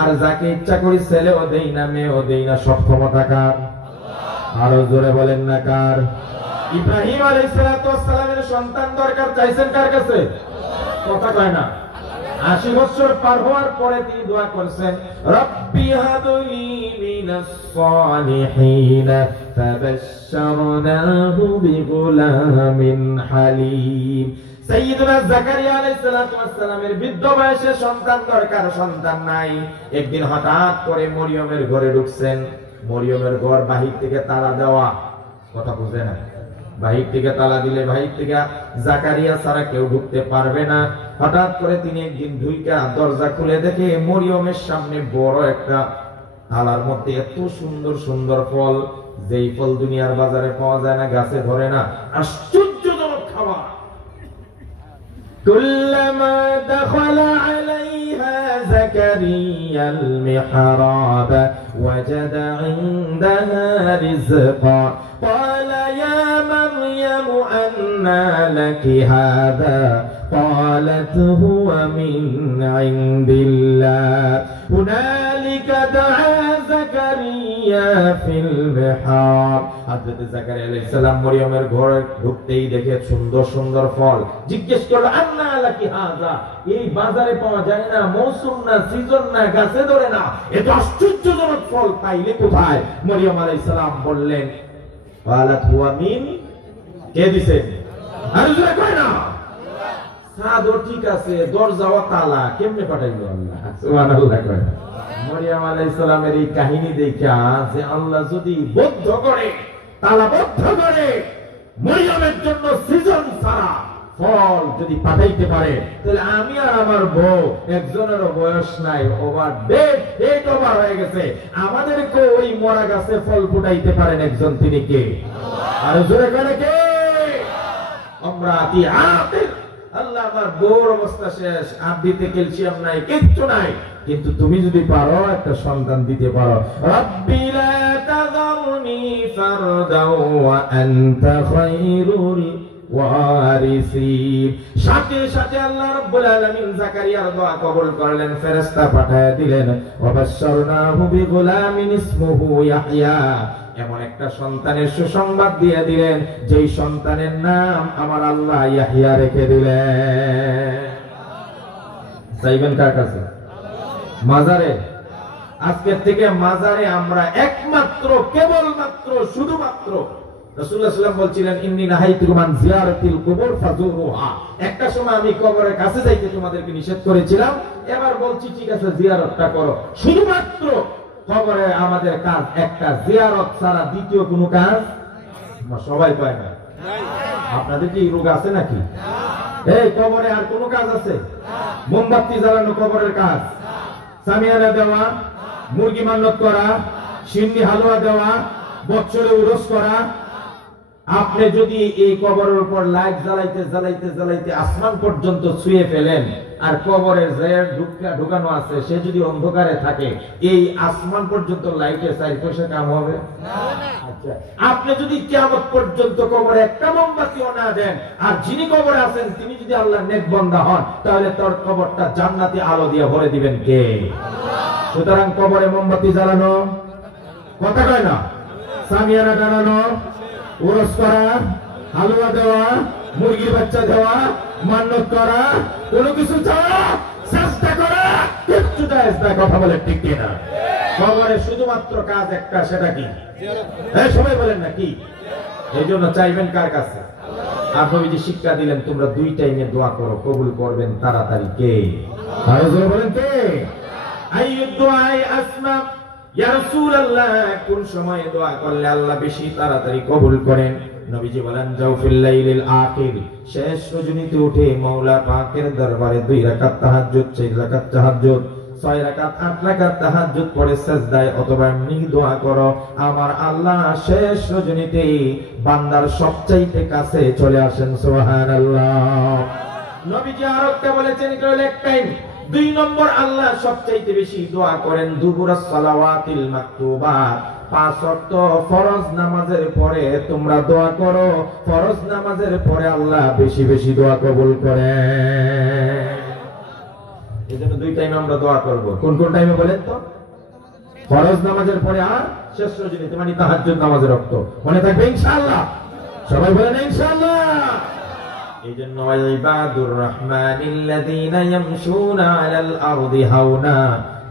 আর যাকে ইচ্ছা করি ছেলেও দেই না, মেয়েও দেই না। সব ক্ষমতা কার? আরো জোরে বলেন না কার? ইব্রাহিম আলাইহিস সালামের সন্তান দরকার, চাইছেন কার কাছে? কথা কয় না। 80 বছর পার হওয়ার পরে তিনি দোয়া করছেন, রব্বি হাবলি মিনাস সালিহিন ফাবাশশারনাহু বিগুলামিন হালিম। সাইয়্যিদুনা যাকারিয়া আলাইহিস সালামের বৃদ্ধ বয়সে সন্তান দরকার, সন্তান নাই। একদিন হঠাৎ করে মরিয়মের ঘরে ঢুকছেন। মরিয়মের ঘর বাহির থেকে তালা দেওয়া, কথা বুঝে না? বাহির থেকে তালা দিলে বাহির থেকে জাকারিয়া ছাড়া কেউ ঢুকতে পারবে না। হঠাৎ করে তিনি একদিন ঢুইকা দরজা খুলে দেখে মরিয়মের সামনে বড় একটা থালার মধ্যে এত সুন্দর সুন্দর ফল, যেই ফল দুনিয়ার বাজারে পাওয়া যায় না, গাছে ধরে না। আশ্চর্যজনক খাবার। কুল্লামা দাখালা আলাইহা জাকারিয়া আল মিহরাব ওয়াজাদা ইনদাহা রিজকা ক্বালা ইয়া মারইয়াম আন্না লাকি হাযা قالت هو من عند الله هنالك دعا زكريا في المحراب। হযরত জাকারিয়া আলাইহিস সালাম মরিয়মের ঘরে ঢুকতেই দেখে সুন্দর সুন্দর ফল। জিজ্ঞেস করলো, আন্না লাকি হাযা, এই বাজারে পাওয়া যায় না, মৌসুম না, সিজন না, গাছে ধরে না, এত আশ্চর্যজনক ফল পাইলে কোথায়? মরিয়ম আলাইহিস সালাম বললেন, قالت هو من, কে দিবেন? আর জোরে কয় না। সাদও ঠিক আছে, দরজাও তালা, কেমনে পাঠাইলো আল্লাহ? সুবহানাল্লাহ কয়। মরিয়ম আলাইহিস সালামের এই কাহিনী দেখা যে আল্লাহ যদি বদ্ধ করে, তালাবদ্ধ করে, মরিয়মের জন্য সিজন ছাড়া ফল যদি পাঠাইতে পারে, তাহলে আমি আর আমার বউ একজনেরও বয়স নাই, ওভার ডেট ওভার হয়ে গেছে, আমাদেরকে ওই মরা গাছে ফল ফুটাইতে পারেন একজন, তিনি কে? আর জোরে করে কে? আমরা আল্লাহ, আমার বউর অবস্থা শেষ, আব্বিতে ক্যালসিয়াম নাই, কিচ্ছু নাই, কিন্তু তুমি যদি পারো একটা সন্তান দিতে পারো। রাব্বি লা তাযারনি ফারদাও ওয়া আনতা খায়রুল ওয়ারিসিন। সাথে সাথে আল্লাহ রাব্বুল আলামিন জাকারিয়ার দোয়া কবুল করলেন, ফেরেশতা পাঠিয়ে দিলেন, ওয়া বাশশারনাহু বিগুলামিন ইসমুহু ইয়াহইয়া। এমন একটা সন্তানের সুসংবাদ দিয়ে দিলেন, যেই সন্তানের নাম আমার আল্লাহ ইয়াহইয়া রেখে দিলেন। চাইবেন কার কাছে? মাজারে। আজকের থেকে মাজারে আমরা একমাত্র, কেবলমাত্র, শুধুমাত্র রাসূলুল্লাহ সাল্লাল্লাহু আলাইহি ওয়াসাল্লাম বলছিলেন, ইন্নী নাহাইতুকুম আন জিয়ারাতিল কুবুর ফাজুরুহা। একটা সময় আমি কবরের কাছে যাইতে তোমাদেরকে নিষেধ করেছিলাম, এবার বলছি ঠিক আছে জিয়ারতটা করো। শুধুমাত্র কবরে আমাদের কাজ একটা, জিয়ারত ছাড়া দ্বিতীয় কোনো কাজ সবাই পায় না। আপনাদের কি রোগ আছে নাকি? এই কবরে আর কোনো কাজ আছে? মোমবাতি জ্বালানো কবরের কাজ, সামিয়ানা দেওয়া, মুরগি মান্নত করা, সিন্নি হালুয়া দেওয়া, বছরে উরস করা। আপনি যদি এই কবরের উপর লাইট জ্বালাইতে জ্বালাইতে জ্বালাইতে আসমান পর্যন্ত ছুঁয়ে ফেলেন, আর কবরের যে ঢুকানো আছে সে যদি অন্ধকারে থাকে, এই আসমান পর্যন্ত লাইটের 4 পয়সা কাম হবে না। আচ্ছা, আপনি যদি কিয়ামত পর্যন্ত কবরে একটা মোমবাতিও না দেন, আর যিনি কবরে আছেন তিনি যদি আল্লাহর নেক বান্দা হন, তাহলে তার কবরটা জান্নাতি আলো দিয়ে ভরে দিবেন কে? আল্লাহ। সুতরাং কবরে মোমবাতি জ্বালানো, কথা কয় না, সামিয়ানা টানানো, উরস করা, হালুয়া দেওয়া, মুরগির বাচ্চা দেওয়া, মান্নত করা, কোনো কিছু ছাড়া চেষ্টা করা কিচ্ছু জায়েজ না। কথা বলে ঠিক কিনা? কবরে শুধুমাত্র কাজ একটা, সেটা কি? এই সবাই বলেন না কি? এই জন্য চাইবেন কার কাছে? আর নবীজি শিক্ষা দিলেন, তোমরা 2 টাইমে দোয়া করো, কবুল করবেন তাড়াতাড়ি কে? আরো জোরে বলেন কে? আইয়ুদ দুআই আসমা, ইয়া রাসূলুল্লাহ, কোন সময়ে দোয়া করলে আল্লাহ বেশি তাড়াতাড়ি কবুল করেন? নবীজি বলেন, জাওফিল লাইলিল আখির, শেষ রজনীতে উঠে মাওলা পাকের দরবারে 2 রাকাত তাহাজ্জুদ, 4 রাকাত তাহাজ্জুদ, 6 রাকাত, 8 রাকাত তাহাজ্জুদ পড়ে সিজদায় অথবা এমনি দোয়া করো, আমার আল্লাহ শেষ রজনীতে বান্দার সবচাইতে কাছে চলে আসেন। সুবহানাল্লাহ। নবীজি আরো একটা বলেছেন, এটা হলো এক টাইম। 2 নম্বর, আল্লাহ সবচাইতে বেশি দোয়া করেন দুবুরাস সালাওয়াতিল মাকতুবাত, 5 ওয়াক্ত ফরজ নামাজের পরে তোমরা দোয়া করো, ফরজ নামাজের পরে আল্লাহ বেশি বেশি দোয়া কবুল করেন। এজন্য দুই টাইমে আমরা দোয়া করব। কোন কোন টাইমে বলেন তো? ফরজ নামাজের পরে আর শেষ রজনীতে, মানে তাহাজ্জুদ নামাজের রক্ত। মনে থাকবে ইনশাআল্লাহ? সবাই বলেন ইনশাআল্লাহ। এইজন্য ইবাদুর রহমানিল্লাযীনা ইয়ামশুনা আলাল আরদি হাওনা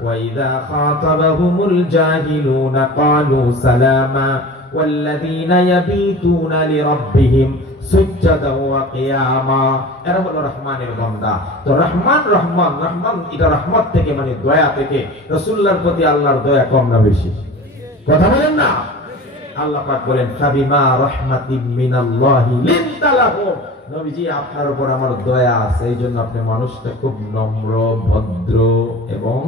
ওয়া ইযা খাতাবাহুমুল জাহিলুনা ক্বালু সালামা ওয়াল্লাযীনা ইয়াবিতুনা লিরাব্বিহিম সুজদাও ওয়া কিয়ামা। এরা হলো রহমানের বান্দা। তো রহমান রহমান রহমান, এটা রহমত থেকে মানে দয়া থেকে। রাসূলুল্লাহর প্রতি আল্লাহর দয়া কম না বেশি? কথা বলেন না? আল্লাহ পাক বলেন ফাবিমা রাহমাতিম মিনাল্লাহি লিনতা লাহুম। নবীজি, আপনার উপর আমার দয়া আছে, এইজন্য আপনি মানুষটা খুব নম্র, ভদ্র এবং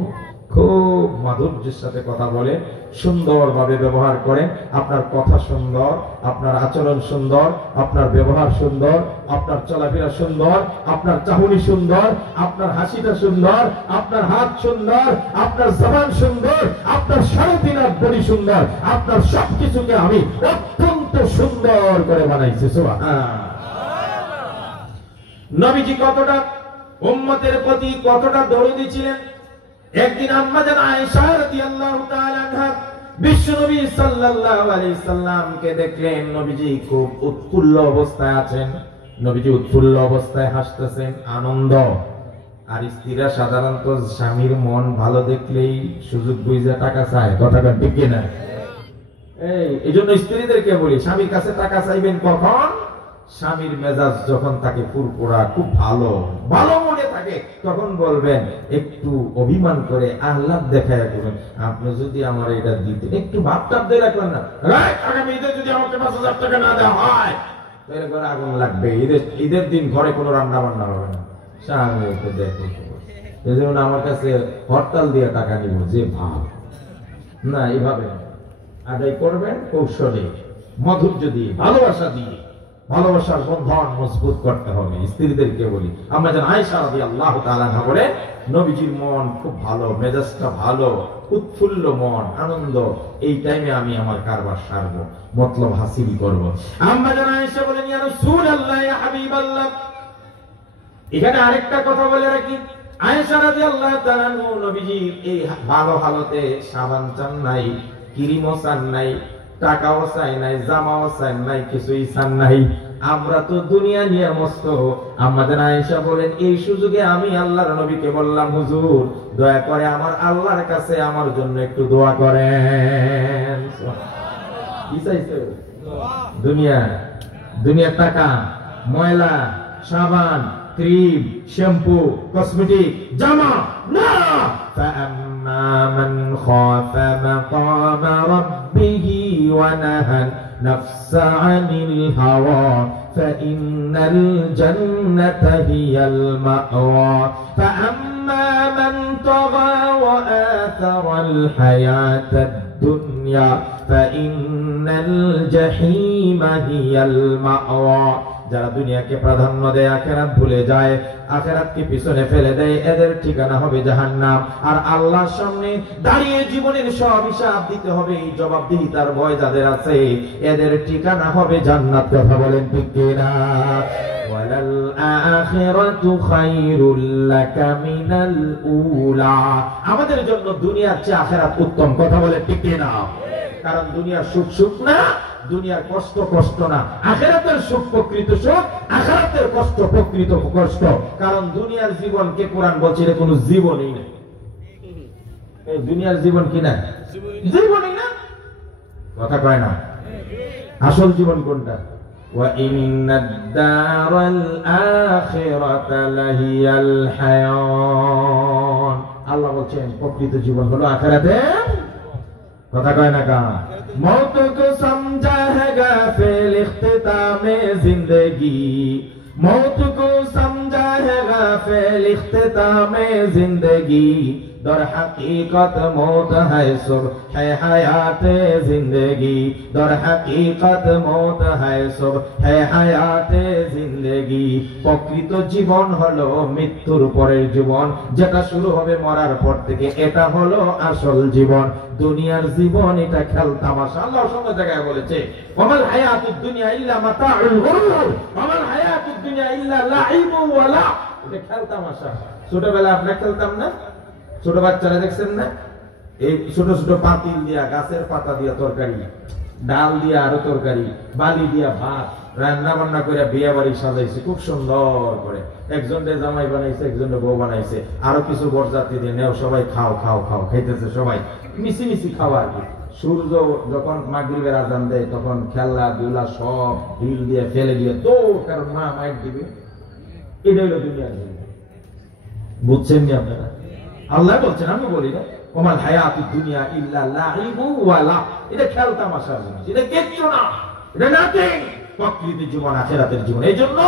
খুব মাধুর্যের সাথে কথা বলেন, সুন্দরভাবে ব্যবহার করেন। আপনার কথা সুন্দর, আপনার আচরণ সুন্দর, আপনার ব্যবহার সুন্দর, আপনার চলাফেরা সুন্দর, আপনার চাহনি সুন্দর, আপনার হাসিটা সুন্দর, আপনার হাত সুন্দর, আপনার জবান সুন্দর, আপনার সাড়ে তিন হাত বডি সুন্দর, আপনার সবকিছুকে আমি অত্যন্ত সুন্দর করে বানাইছি। সুবহানাল্লাহ। নবীজি কতটা উম্মতের প্রতি কতটা দরদি ছিলেন। একদিন আম্মা জান আয়েশা রাদিয়াল্লাহু তাআলা আনহা বিশ্বনবী সাল্লাল্লাহু আলাইহি সাল্লামকে দেখলেন। নবীজি খুব উৎফুল্ল অবস্থায় আছেন। নবীজি উৎফুল্ল অবস্থায় হাসতেছেন, আনন্দ। আর স্ত্রীরা সাধারণত স্বামীর মন ভালো দেখলেই সুযোগ বুঝে টাকা চায়। কথাটা ঠিক কি না? এইজন্য স্ত্রীদেরকে বলি, স্বামীর কাছে টাকা চাইবেন কখন? স্বামীর মেজাজ যখন তাকে ফুরফুরা, খুব ভালো ভালো মনে থাকে, তখন বলবেন, একটু অভিমান করে আহ্লাদ দেখায় করবেন, আপনি যদি আমার এটা দিতেন, একটু ভাবটা দিয়ে রাখবেন না, আগামী ঈদে যদি আমাকে 5,000 টাকা না দেওয়া হয় তাহলে ঘরে আগুন লাগবে। ঈদের দিন ঘরে কোনো রান্না বান্না হবে না। স্বামী ওকে দেখো, এই জন্য আমার কাছে হরতাল দিয়ে টাকা নিব, যে ভাব না, এইভাবে আদায় করবেন কৌশলে, মাধুর্য দিয়ে, ভালোবাসা দিয়ে। ভালোবাসার বন্ধন মজবুত করতে হবে। স্ত্রীদেরকে বলি, আমরা যেন আয়েশা রাদিয়াল্লাহু তাআলা আনহা বলেন, নবীজির মন খুব ভালো, মেজাজটা ভালো, উৎফুল্ল মন, আনন্দ। এই টাইমে আমি আমার কারবার সারবো, মতলব হাসিল করব। আমরা যেন আয়েশা বলেন, ইয়া রাসূলুল্লাহ, ইয়া হাবিবাল্লাহ। এখানে আরেকটা কথা বলে রাখি, আয়েশা রাদিয়াল্লাহু তাআলা নবীজি এই ভালো হালতে সাবান চান নাই, ক্রিমও চান নাই, টাকাও চাই নাই, জামাও চাই নাই, কিছুই চান নাই। আমরা তো দুনিয়া নিয়ে মস্ত। আমাদের আয়েশা বলেন, এই সুযোগে আমি আল্লাহর নবীকে বললাম, হুজুর দয়া করে আমার আল্লাহর কাছে আমার জন্য একটু দোয়া করেন। কি চাইছে? দুনিয়ার টাকা, ময়লা, সাবান, ক্রিম, শ্যাম্পু, কসমেটিক, জামা না। فأما من خاف مقام ربه ونهى النفس عن الهوى فإن الجنة هي المأوى فأما من طغى وآثر الحياة الدنيا فإن الجحيم هي المأوى। যারা দুনিয়াকে প্রাধান্য দেয়, আখিরাত ভুলে যায়, আখিরাতকে পিছনে ফেলে দেয়, এদের ঠিকানা হবে জাহান্নাম। আর আল্লাহর সামনে দাঁড়িয়ে জীবনের সব হিসাব দিতে হবে, এই জবাবদিহিতার ভয় যাদের আছে, এদের ঠিকানা হবে জান্নাত। কথা বলেন ঠিক কিনা? ওয়ালাল আখিরাতু খায়রুল লাকা মিনাল উলা। আমাদের জন্য দুনিয়ার চেয়ে আখিরাত উত্তম। কথা বলেন ঠিক কিনা? কারণ দুনিয়ার সুখ সুখ না, দুনিয়ার কষ্ট কষ্ট না। আখিরাতের সুখ প্রকৃত সুখ, আখিরাতের কষ্ট প্রকৃত কষ্ট। কারণ দুনিয়ার জীবনকে কোরআন বলছে এটা কোনো জীবনই না। এই দুনিয়ার জীবন কি না? জীবনই না। কথা কয় না? আসল জীবন কোনটা? ওয়া ইন্নাদ দারাল আখিরাতা লাহিয়াল হায়ান। আল্লাহ বলেন প্রকৃত জীবন হলো আখিরাতে। কথা কয় না কা? मौत को समझा है गाफिल इख्तितामे जिंदगी, मौत को समझा है गाफिल इख्तितामे जिंदगी, दर हकीकत मौत है सुबह है हयाते जिंदगी, दर हकीकत मौत है सुबह है हयाते जिंदगी। প্রকৃত জীবন হলো মৃত্যুর পরের জীবন, যেটা শুরু হবে মরার পর থেকে। এটা হলো আসল জীবন। দুনিয়ার জীবন এটা খেল তামাশা। আল্লাহ সঙ্গে জায়গায় বলেছে, ওয়ামাল হায়াতুদ দুনিয়া ইল্লা মাতাউল গুরুর, ওয়ামাল হায়াতুদ দুনিয়া ইল্লা লাইবু ওয়া লা। এটা খেল তামাশা। ছোটবেলায় আমরা খেলতাম না? ছোট বাচ্চারা দেখছেন না, এই ছোট ছোট পাতিল দিয়া, গাছের পাতা দিয়া তরকারি, ডাল দিয়া আরো তরকারি, বালি দিয়া ভাত রান্না বান্না করে বিয়ে বাড়ি সাজাইছে খুব সুন্দর করে। একজনের জামাই বানাইছে, একজনের বউ বানাইছে, আরো কিছু বরযাত্রী দিয়ে নেও, সবাই খাও খাও খাও, খাইতেছে সবাই মিশি মিশি খাওয়া আর কি। সূর্য যখন মাগরিবের আজান দেয় তখন খেলা ধুলা সব ঢিল দিয়ে ফেলে দিয়ে দৌড়, কারণ মা মাইক দিবে। এটা হলো দুনিয়ার জীবন, বুঝছেন নি আপনারা? আল্লাহ বলছেন, আমি বলি না, ওমাল হায়াতুদ দুনিয়া ইল্লা লাইবু ওয়া লাহ। এটা খেল তামাশার জিনিস, এটা কিচ্ছু না, এটা নাথিং। প্রকৃতির জীবন আখিরাতের জীবন। এই জন্য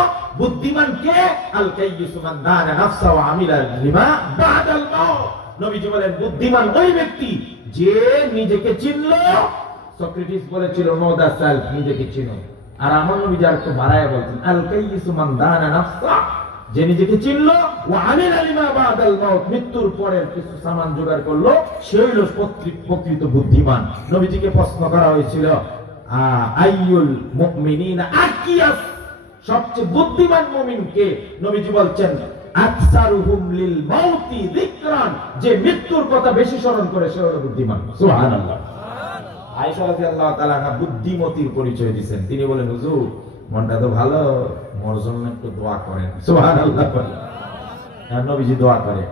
বুদ্ধিমান কে? আল কাইয়িসু মান দানা নাফসা ওয়া আমিলা লিমা বাদাল মাউত। নবীজি বলেন বুদ্ধিমান ওই ব্যক্তি যে নিজেকে চিনলো। সক্রেটিস বলেছিল নো দা সেলফ, নিজেকে চিনো। আর আমার নবী যার একটু বাড়ায় বলছেন আল কাইয়িসু মান দানা নাফসা, যে নিজেকে চিনলো, ওয়া আমিলা লিমা বাদাল মাউত, মৃত্যুর পরে কিছু সামান জোগাড় করলো, সে হলো প্রকৃত বুদ্ধিমান। নবীজিকে প্রশ্ন করা হয়েছিল আইয়ুল মুমিনিনা আকিয়াস, সবচেয়ে বুদ্ধিমান মুমিন কে? নবীজি বলছেন আকসারুহুম লিল মাউতি যিকরান, যে মৃত্যুর কথা বেশি স্মরণ করে সে হলো বুদ্ধিমান। সুবহানাল্লাহ। আয়েশা রাদিয়াল্লাহু তাআলা আনহা বুদ্ধিমতীর পরিচয় দিবেন। তিনি বলেন, হুজুর মনটা তো ভালো, মোর জন্য একটু দোয়া করেন। সুবহানাল্লাহ। আর নবীজি দোয়া করে,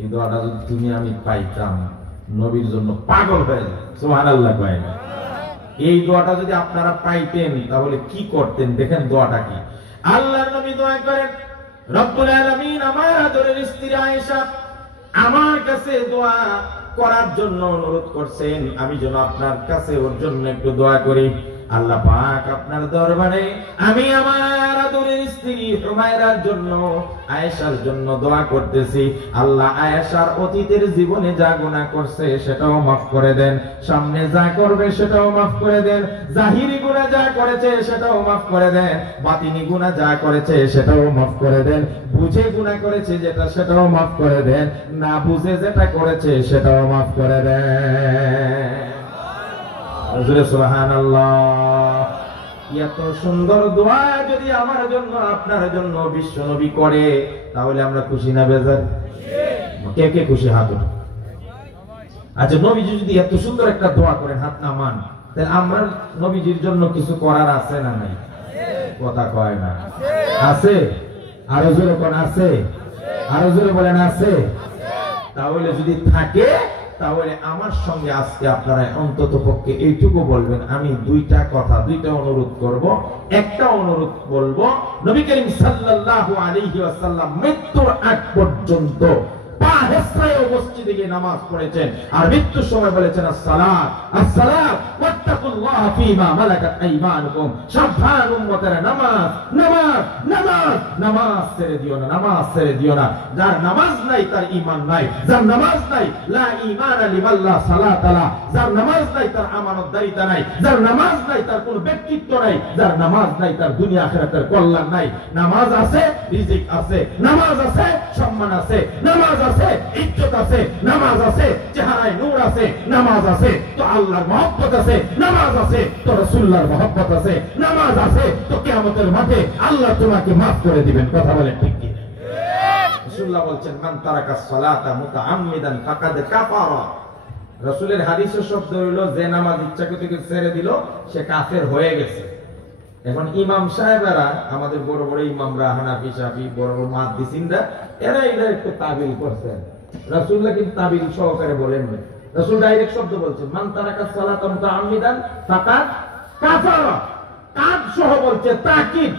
এই দোয়াটা যদি তুমি আমি পাইতাম, নবীর জন্য পাগল হয়ে যায়। সুবহানাল্লাহ কয় না? এই দোয়াটা যদি আপনারা পাইতেন তাহলে কি করতেন? দেখেন দোয়াটা কি। আল্লাহর নবী দোয়া করেন, রব্বুল আলামিন আমার আদরের স্ত্রী আয়েশা আমার কাছে দোয়া করার জন্য অনুরোধ করছেন, আমি যেন আপনার কাছে ওর জন্য একটু দোয়া করি। আল্লাহ পাক আপনার দরবারে আমি আমার আদরের স্ত্রী হুমায়রার জন্য, আয়েশার জন্য দোয়া করতেছি। আল্লাহ আয়েশার অতীতের জীবনে যা গুনাহ করছে সেটাও মাফ করে দেন, সামনে যা করবে সেটাও মাফ করে দেন, জাহিরি গুনাহ যা করেছে সেটাও মাফ করে দেন, বাতিনি গুনাহ যা করেছে সেটাও মাফ করে দেন, বুঝে গুনাহ করেছে যেটা সেটাও মাফ করে দেন, না বুঝে যেটা করেছে সেটাও মাফ করে দেন। সুবহানাল্লাহ। এত সুন্দর দোয়া যদি আমার জন্য আপনার জন্য বিশ্ব নবী করে তাহলে আমরা খুশি না বেজার? কে কে খুশি? হাত উঠান। আচ্ছা, নবীজি যদি এত সুন্দর একটা দোয়া করেন, হাত নামান, তাহলে আমরা নবীজির জন্য কিছু করার আছে না নাই? কথা কয় না? আছে। আরো জোরে কোন আছে? আরো জোরে বলেন আছে। তাহলে যদি থাকে তাহলে আমার সঙ্গে আজকে আপনারা অন্তত পক্ষে এইটুকু বলবেন, আমি দুইটা অনুরোধ করব। একটা অনুরোধ বলবো, নবী করিম সাল্লাল্লাহু আলাইহি ওয়াসাল্লাম মৃত্যুর আগ পর্যন্ত পা হেঁচড়ে মসজিদে গিয়ে নামাজ পড়েছেন, আর মৃত্যুর সময় বলেছেন আসসালাত আসসালাত ওয়াত্তাকুল্লাহ ফীমা মালাকাত আইমানুকুম। সাবধান উম্মতেরা, নামাজ নামাজ নামাজ, নামাজ ছেড়ে দিও না, নামাজ ছেড়ে দিও না। যার নামাজ নাই তার ঈমান নাই, যার নামাজ নাই লা ঈমান লিমান লা সালাত লা, যার নামাজ নাই তার আমানতদারিতা নাই, যার নামাজ নাই তার কোনো ব্যক্তিত্ব নাই, যার নামাজ নাই তার দুনিয়া আখিরাতের কল্যাণ নাই। নামাজ আছে রিজিক আছে, নামাজ আছে সম্মান আছে, নামাজ আছে ইজ্জত আছে, নামাজ আছে চেহারায় নূর আছে, নামাজ আছে তো আল্লাহর মহব্বত আছে, নামাজ আছে তো রাসূলুল্লাহর মহব্বত আছে, নামাজ আছে তো কিয়ামতের মাঠে আল্লাহ তোমাকে maaf করে দিবেন। কথা বলেন ঠিক কি? রাসূলুল্লাহ বলছেন মান তারাকাস সালাতা মুতাআম্মিদান ফাকাদ কাফারা। রাসূলের হাদিসের শব্দ হলো যে নামাজ ইচ্ছাকৃত ছেড়ে দিল সে কাফের হয়ে গেছে। এখন ইমাম সাহেবেরা, আমাদের বড় বড় ইমামরা, হানাফি শাফি বড় বড় মুহাদ্দিসিনরা, এরা একটু তাবিল করছেন। রাসূলুল্লাহ কিন্তু তাবিল সহকারে বলেননি। রাসূল ডাইরেক্ট শব্দ বলছেন মান তারাকাস সালাতা মুতাআম্মিদান ফাকাদ কাফারা। কাদ সহ বলছে, তাকিদ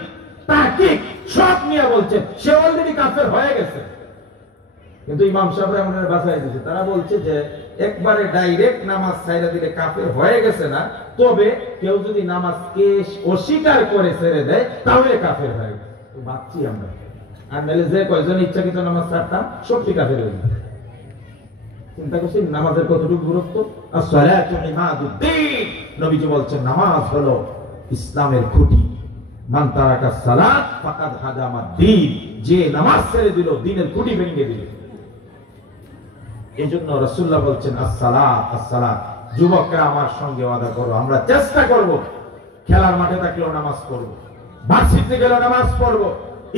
তাকিদ সব নিয়ে বলছে সে অলরেডি কাফের হয়ে গেছে। কিন্তু ইমাম সাহেবরা আমাদের বাঁচাই দিয়েছে, তারা বলছে যে একবারে ডাইরেক্ট নামাজ ছাইরা দিলে কাফের হয়ে গেছে না, তবে কেউ যদি নামাজকে অস্বীকার করে ছেড়ে দেয় তাহলে কাফের হয়ে গেছে। তো বাচ্চি আমরা, আর নাহলে যে কয়জন ইচ্ছাকৃত নামাজ ছাড়তাম সবটি কাফের হয়ে গেছে। চিন্তা করছি নামাজের কতটুকু গুরুত্ব। as-salatu imaduddin, নবীজি বলছেন নামাজ হলো ইসলামের খুঁটি। মান তারাকাস সালাত ফাকাদ হাদামাদ-দ্বীন, যে নামাজ ছেড়ে দিল দ্বীনের খুঁটি ভেঙে দিল। এজন্য রাসূলুল্লাহ বলছেন আসসালাত আসসালাত। যুবকরা আমার সঙ্গে ওয়াদা করো, আমরা চেষ্টা করব খেলার মাঠে থাকলেও নামাজ পড়ব, ভার্সিটিতে গেলেও নামাজ পড়ব,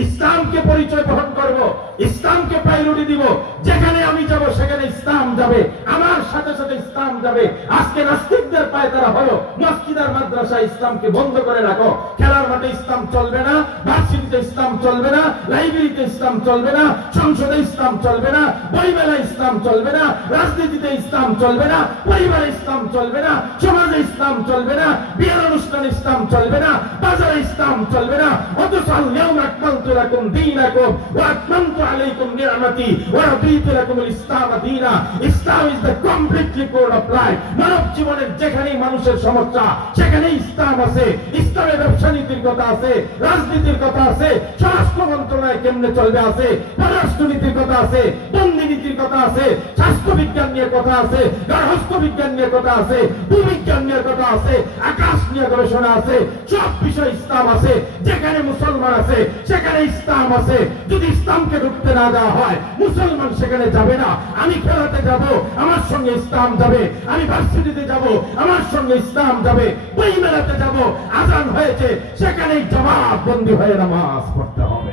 ইসলামকে পরিচয় বহন করব, ইসলামকে প্রায়োরিটি দিব। যেখানে আমি যাব সেখানে ইসলাম যাবে, আমার সাথে সাথে ইসলাম যাবে। আজকে নাস্তিকদের পায় তারা হলো মসজিদ আর মাদ্রাসা ইসলামকে বন্ধ করে রাখো। খেলার মাঠে ইসলাম চলবে না, ভার্সিটিতে ইসলাম চলবে না, লাইব্রেরিতে ইসলাম চলবে না, সংসদে ইসলাম চলবে না, বইমেলায় ইসলাম চলবে না, রাজনীতিতে ইসলাম চলবে না, পরিবারে ইসলাম চলবে না, সমাজে ইসলাম চলবে না, বিয়ের অনুষ্ঠানে ইসলাম চলবে না, বাজারে ইসলাম চলবে না। অথচ আল-ইয়াউমা আকমালতু লাকুম দীনাকুম ওয়া আতমামতু আলাইকুম নি'মাতি ওয়া রাদিতু লাকুমুল ইসলাম দীনা। Islam is the completely code of life. মানব জীবনের যেখানেই মানুষের সমস্যা সেখানেই ইসলাম আছে। ইসলামের ব্যবসা নীতির কথা আছে, রাজনীতির কথা আছে, স্বরাষ্ট্র মন্ত্রণালয় কেমনে চলবে আছে, পররাষ্ট্র নীতির কথা আছে, বন্দি নীতির কথা আছে, স্বাস্থ্য বিজ্ঞান নিয়ে কথা আছে, গার্হস্থ্য বিজ্ঞান নিয়ে কথা আছে, ভূবিজ্ঞান নিয়ে কথা আছে, আকাশ নিয়ে গবেষণা আছে। সব বিষয় ইসলাম আছে। যেখানে মুসলমান আছে সেখানে ইসলাম আছে। যদি ইসলামকে ঢুকতে না দেওয়া হয়, মুসলমান সেখানে যাবে না। আমি খেলাতে যাব, আমার সঙ্গে ইসলাম যাবে। আমি ভার্সিটিতে যাব, আমার সঙ্গে ইসলাম যাবে। বই মেলাতে যাব, আজান হয়েছে সেখানেই জবাববন্দি হয়ে নামাজ পড়তে হবে।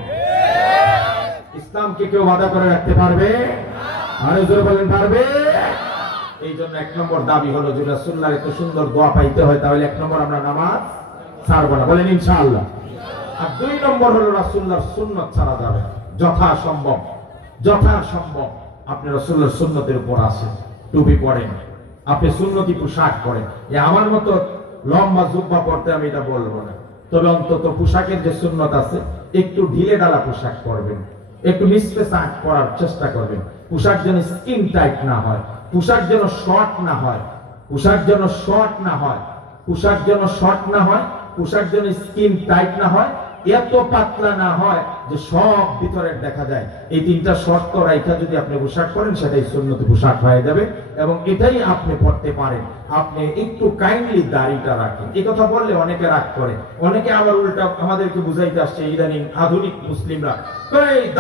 ইসলামকে কেউ বাধা করে রাখতে পারবে? আরো জোরে বলেন, পারবে? এই জন্য 1 নম্বর দাবি হলো যে রাসূলুল্লাহর এত সুন্দর দোয়া পাইতে হয়, তাহলে 1 নম্বর আমরা নামাজ ছাড়বো না, বলেন ইনশাআল্লাহ। আর 2 নম্বর হলো রাসূলুল্লাহর সুন্নাত ছাড়া যাবে না। যথাসম্ভব আপনি রাসূলুল্লাহর সুন্নতের উপর আসেন, টুপি পরেন, আপনি সুন্নতি পোশাক পরেন। আমার মতো লম্বা জুব্বা পরতে আমি এটা বলবো না, তবে অন্তত পোশাকের যে সুন্নত আছে একটু ঢিলে ঢালা পোশাক পরবেন, একটু নিস্পে শাক পরার চেষ্টা করবেন। পোশাক যেন স্কিন টাইট না হয়, পোশাক যেন শর্ট না হয়, পোশাক যেন শর্ট না হয়, পোশাক যেন শর্ট না হয়, পোশাক যেন স্কিন টাইট না হয়, এত পাতলা না হয় যে সব ভিতরে দেখা যায়। এই 3টা শর্ত রাইখা যদি আপনি পোশাক পরেন সেটাই সুন্নতি পোশাক হয়ে যাবে এবং এটাই আপনি পড়তে পারেন। আপনি একটু কাইন্ডলি দাড়িটা রাখেন। এই কথা বললে অনেকে রাগ করে, অনেকে আবার উল্টা আমাদেরকে বুঝাইতে আসছে ইদানিং আধুনিক মুসলিমরা,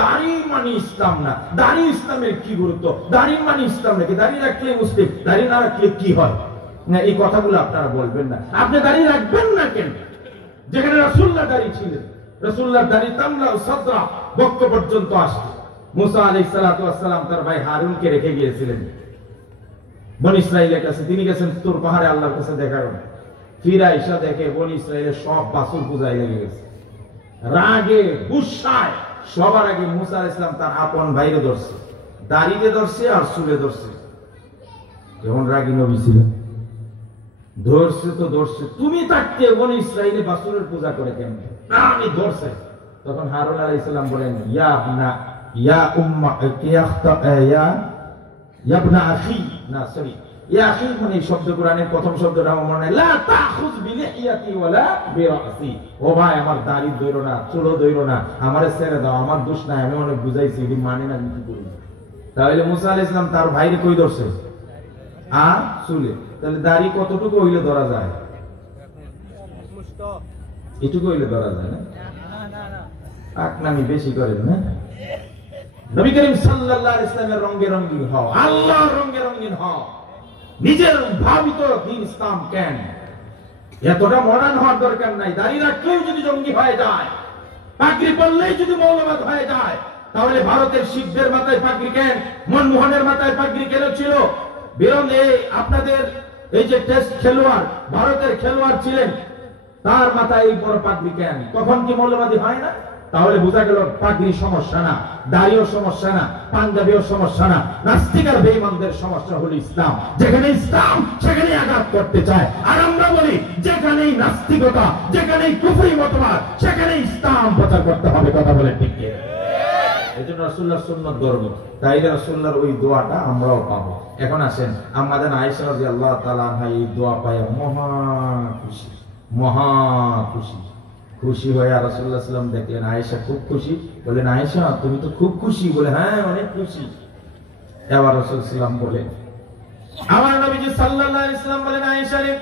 দাড়ি মানে ইসলাম না, দাড়ি ইসলামের কি গুরুত্ব, দাড়ি মানে ইসলাম নাকি, দাড়ি রাখলে মুসলিম, দাড়ি না রাখলে কি হয় না। এই কথাগুলো আপনারা বলবেন না। আপনি দাড়ি রাখবেন না কেন? যেখানে রাসূলুল্লাহ দাড়ি ছিলেন, রাসূলুল্লাহ দাড়ি তামলা ও সাদরা বক্ষ পর্যন্ত আসে। মুসা আলাইহিস সালাতু ওয়াস সালাম তার ভাই হারুনকে রেখে গিয়েছিলেন বনি ইসরাইলের কাছে। তিনি গেছেন তুর পাহাড়ে আল্লাহর কাছে দেখার জন্য। ফিরে আইসা দেখে বনি ইসরাইলের সব বাছুর পূজায় লেগে গেছে। রাগে গুসায় সবার আগে মুসা আলাইহিস সালাম তার আপন ভাইরে ধরছে, দাড়িতে ধরছে আর চুলে ধরছে। যেমন রাগী নবী ছিলেন, ধরছে তো ধরছে, তুমি থাকতে বনি ইসরাইলে বাছুরের পূজা করে কেমন? আমি ধরছে। তখন হারুন আলাইহিস সালাম বলেন, ইয়া ইবনা ইয়া উম্মা ইয়া ইবনা আখি, না সরি, ইয়া আখি মানে শব্দ কোরআনের প্রথম শব্দটা আমার মনে লা তাখুজ বিলিহিয়াতি ওয়ালা বিরাসি। ও ভাই, আমার দাড়ি ধইরো না, চুলও ধইরো না, আমারে ছেড়ে দাও, আমার দোষ নাই, আমি অনেক বুঝাইছি, এটি মানে না, কি করি। তাহলে মুসা আলাইহিস সালাম তার ভাইরে কই ধরছে? চুলে। তাহলে দাড়ি কতটুকু হইলে ধরা যায়? এটুকু হইলে ধরা যায় না? আকনামি বেশি করেন না? নবী করিম সাল্লাল্লাহু আলাইহি ওয়াসাল্লামের রঙে রঙিন হও, আল্লাহর রঙে রঙিন হও। নিজের ভাবিত দ্বীন ইসলাম কেন এতটা মডার্ন হওয়ার দরকার নাই। দাড়ি রাখলেও যদি জঙ্গি হয়ে যায়, পাগড়ি পরলেই যদি মৌলবাদ হয়ে যায়, তাহলে ভারতের শিখদের মাথায় পাগড়ি কেন, মনমোহনের মাথায় পাগড়ি কেন ছিল? বেরোলে আপনাদের এই যে টেস্ট খেলোয়াড়, ভারতের খেলোয়াড় ছিলেন, তার মাথায় এই বড় পাগড়ি কেন? তখন কি মৌলবাদী হয় না? তাহলে বোঝা গেল পাগড়ি সমস্যা না, দাড়িও সমস্যা না, পাঞ্জাবিও সমস্যা না। নাস্তিক আর বেঈমানদের সমস্যা হলো ইসলাম। যেখানে ইসলাম সেখানে আঘাত করতে চায়। আর আমরা বলি যেখানেই নাস্তিকতা, যেখানেই কুফরি মতবাদ, সেখানে ইসলাম প্রচার করতে হবে। কথা বলে ঠিক কি? এজন্য রাসূলুল্লাহর সুন্নাত ধর্ম, তাইলে রাসূলুল্লাহর ওই দোয়াটা আমরাও পাবো। এখন আসেন, আমাদের আয়েশা রাদিয়াল্লাহু তাআলা আনহা এই দোয়া পায় মহা খুশি খুশি হয়ে রাসূলুল্লাহ সাল্লাল্লাহু আলাইহি ওয়াসাল্লাম দেখলেন আয়েশা খুব খুশি। বলেন, আয়েশা তুমি তো খুব খুশি? বলে, হ্যাঁ অনেক খুশি। এবার রাসূলুল্লাহ সাল্লাল্লাহু আলাইহি ওয়াসাল্লাম বলেন, আমার নবীজি সাল্লাল্লাহু আলাইহি ওয়াসাল্লাম বলেন, আয়েশা রে,